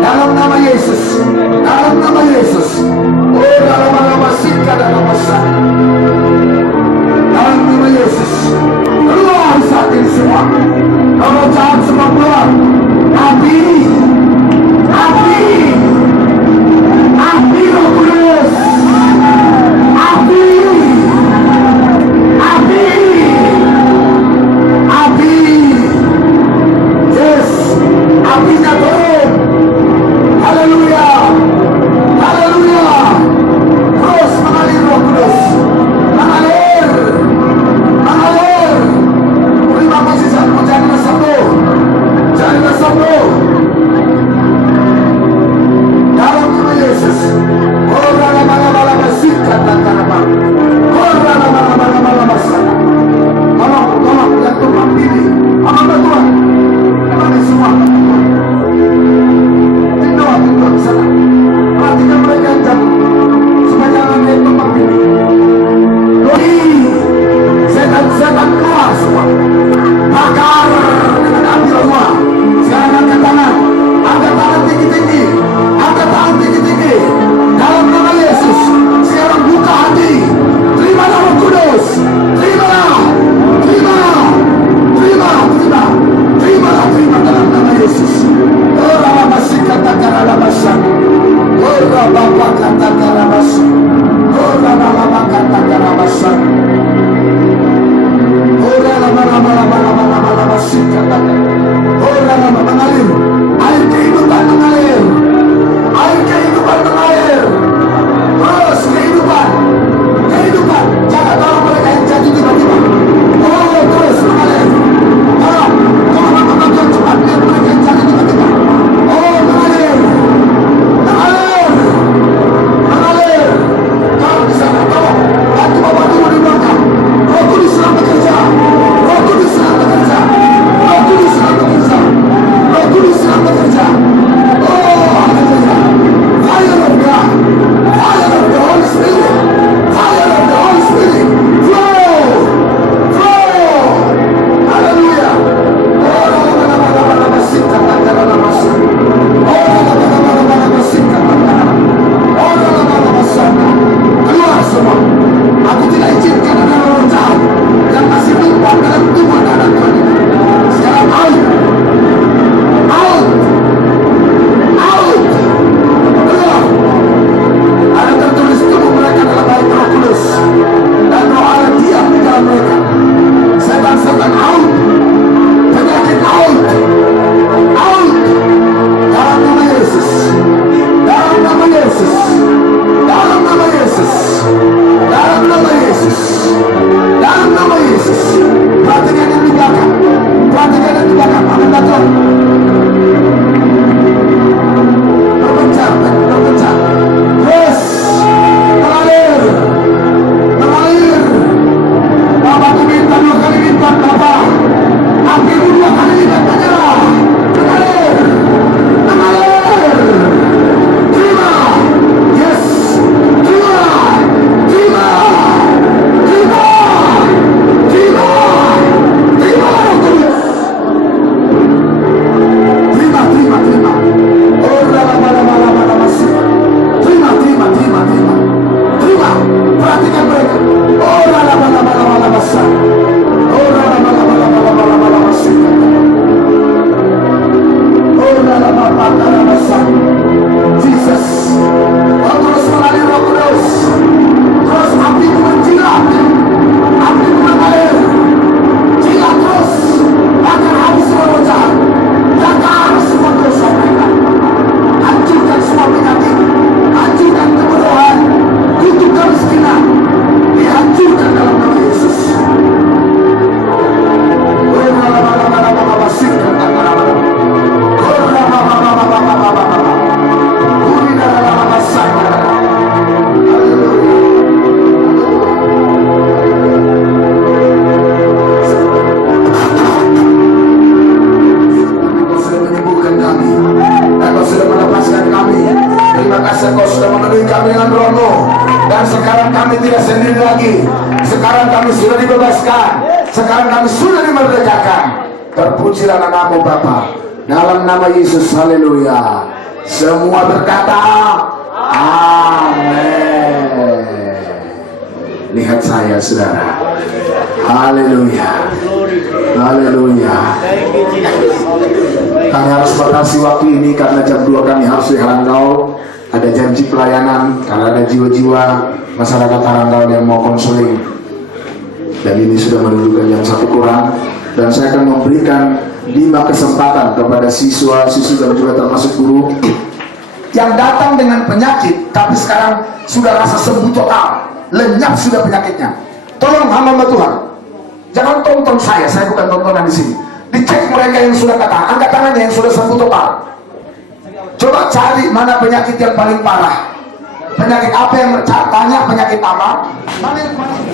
dalam nama Yesus, dalam nama Yesus. Oh, dalam nama Sika dan nama Sang, dalam nama Yesus, keluar saat ini semua. Kalau jahat semua keluar. Api, api, api Roh Kudus, api, api, api. Yes, apinya turun. Haleluya, haleluya. Terus mengalir Roh Kudus, mengalir, mengalir. Terima kasih Tuhan, jangan sembuh, jangan sembuh. Dalam nama Yesus. Oh, rala-rala-rala sikat dan karabah. Oh, rala-rala-rala sana. Tolong, ya Tuhan, ini. Amanah Tuhan. Kembali semua. Tindak di sana. Perhatikan mereka yang jatuh. Supaya jangan naik tempat ini. Doi, setan-setan keluar semua. Bakar dengan api Allah. Sekarang angkat tangan. Angkat tangan tinggi-tinggi. Angkat tangan tinggi-tinggi. Dalam nama Yesus. Sekarang buka hati. Terimalah Roh Kudus. Terimalah. Terimalah. Terima. Terima. Terimalah. Terima dalam nama Yesus. Orang masih katakan alasan. Orang bapak katakan alasan. Orang lama katakan alasan. Orang lama sih katakan. Orang lama mengalir. Air kehidupan mengalir. Air kehidupan mengalir. Terus kehidupan. Kehidupan. Jangan tahu mereka yang jadi tiba-tiba. Oh, terus mengalir. Tolong nonton cepat lihat mereka yang jadi tiba-tiba. Oh, mengalir. Mengalir. Mengalir. Kalau di sana, tolong bantu bapak dulu di belakang. Roh Kudus sedang bekerja. Roh Kudus sedang bekerja. Roh Kudus sedang bekerja. Roh Kudus sedang bekerja. Oh, haleluya. Fire of God. Fire of the Holy Spirit. Fire of the Holy Spirit. Flow. Flow. Haleluya. Oh, lama-lama singkat lama singkat. Oh, lama-lama singkat oh, lama-lama sana. Keluar semua. Aku tidak izinkan ada orang jahat yang masih numpang dalam tubuh anak Tuhan ini. Sekarang out. Out. Out. Keluar. Ada tertulis tubuh mereka dalam air Roh Kudus. Dan Roh Allah diam di dalam mereka. Setan-setan out. Penyakit out. Out. Dalam nama Yesus. Dalam nama Yesus. Dalam nama Yesus. Dalam nama Yesus. Dalam nama Yesus. Perhatikan yang di belakang. Perhatikan yang di belakang. Amin datang. Berpencar. Berpencar. Terus. Mengalir. Mengalir. Bapak minta 2 kali lipat Bapak. Hampir 2 kali lipat menyerah. Mengalir. Mengalir. Terima. Yes. Terima. Terima. Terima. Terima. Terima Roh Kudus. Terima, terima, terima. Oh, lama-lama sih. Terima, terima, terima, terima. Terima. Perhatikan mereka. Oh, lama-lama sih. Oh, lama-lama sih. Oh, lama-lama sih. Jesus. Oh, terus mengalir Roh Kudus. Terus api itu menjilat. Api itu mengalir. Jilat terus. Akan habis semua roh jahat. Bakar semua dosa mereka. Hancurkan semua penyakit. Hancurkan kebodohan. Kutuk kemiskinan. Dihancurkan dalam nama Yesus. Oh, lama-lama singkat lama-lama. Oh, lama-lama. Uri lama-lama sangka. Haleluya. Engkau sudah menyembuhkan kami. Engkau sudah melepaskan kami. Terima kasih Engkau sudah memenuhi kami dengan Roh-Mu. Dan sekarang kami tidak sendiri lagi. Sekarang kami sudah dibebaskan. Sekarang kami sudah dimerdekakan. Terpujilah nama-Mu Bapa. Dalam nama Yesus, haleluya. Semua berkata amin. Lihat saya saudara. Haleluya. Haleluya. Kami harus batasi waktu ini karena jam 2 kami harus di Haranggaul. Ada janji pelayanan karena ada jiwa-jiwa masyarakat Haranggaul yang mau konseling. Dan ini sudah menunjukkan jam 1 kurang. Dan saya akan memberikan 5 kesempatan kepada siswa-siswi dan juga termasuk guru yang datang dengan penyakit tapi sekarang sudah rasa sembuh total, lenyap sudah penyakitnya. Tolong hamba Tuhan, jangan tonton saya bukan tontonan di sini. Dicek mereka yang sudah kata, angkat tangannya yang sudah sembuh total. Coba cari mana penyakit yang paling parah. Penyakit apa yang tanya penyakit apa? Mana yang paling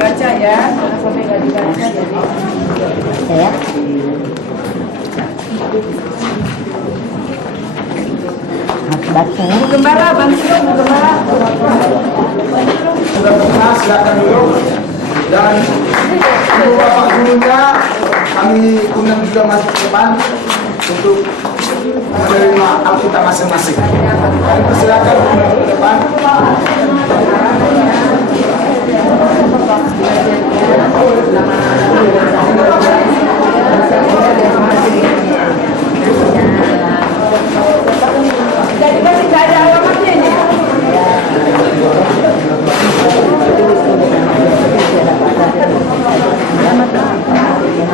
Baca ya, sampai nggak dibaca jadi. Ya. Bu Gembara, bantu dong Bu Gembara. sudah pernah silakan dulu. Dan ibu bapak gurunya kami undang juga masuk ke depan untuk menerima Alkitab masing-masing. Kami persilakan ke depan. Jadi masih nggak ada alamatnya ini.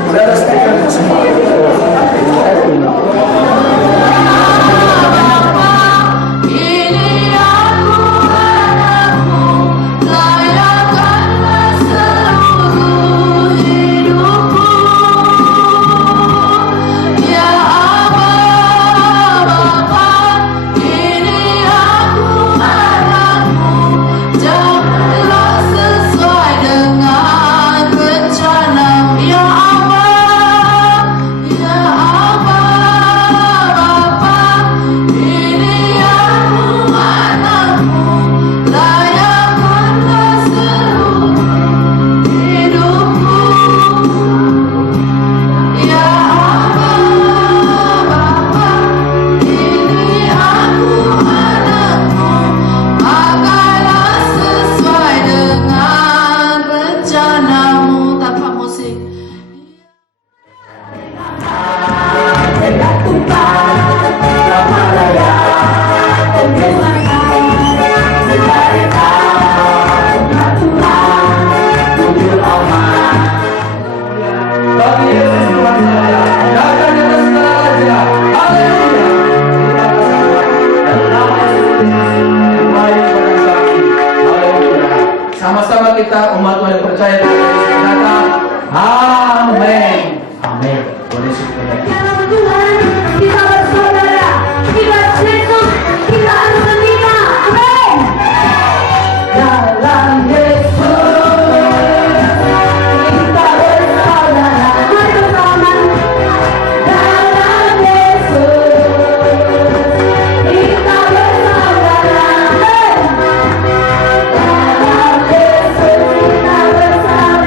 Saudara speaker semua. Ini aku anakmu, layakanlah seluruh hidupku. Ya Aba, Bapa, ini aku anakmu, jadilah sesuai dengan rencana. Ya Aba, ya Aba, Bapa, ini aku anakmu, layakanlah seluruh hidupku. Ya Aba, Bapa, ini aku anakmu, pakailah sesuai dengan rencanamu. Tanpa musik. Bagi Yesus Tuhan saya, datang di atas segala raja. Haleluya. Dan nama Yesus baik pada kami. Haleluya. Sama-sama kita umat Tuhan yang percaya kepada Yesus yang datang. Amin. Amin. Boleh syukur. Dalam Tuhan, kita bersaudara, kita Yesus, kita harus menerima. Amin. Dalam Yesus, kita bersaudara. Mari bersalaman. Dalam Yesus, kita bersaudara. Amin. Dalam Yesus, kita bersaudara.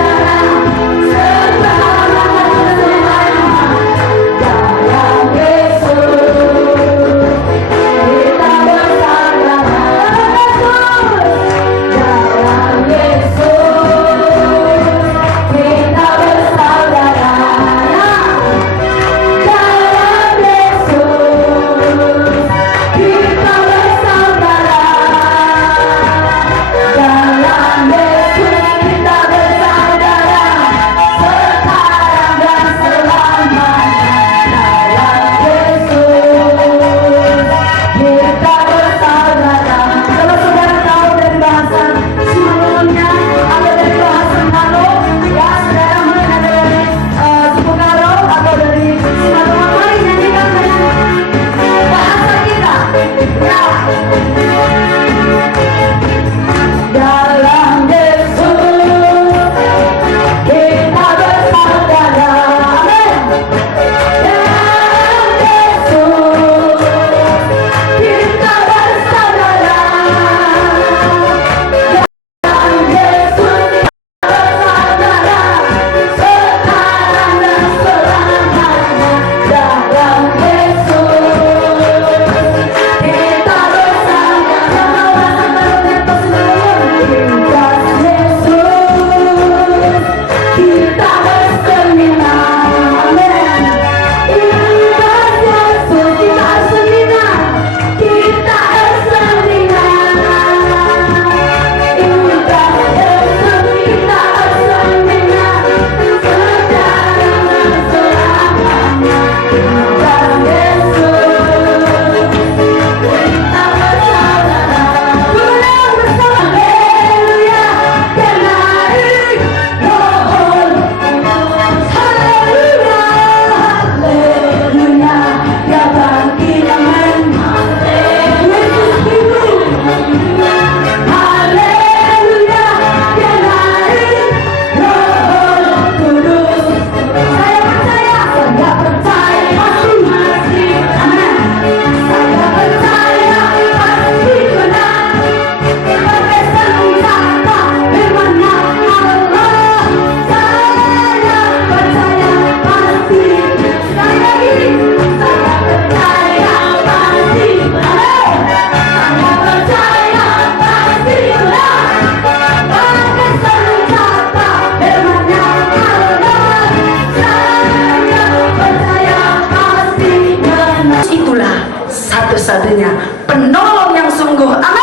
seadanya, penolong yang sungguh. Amin.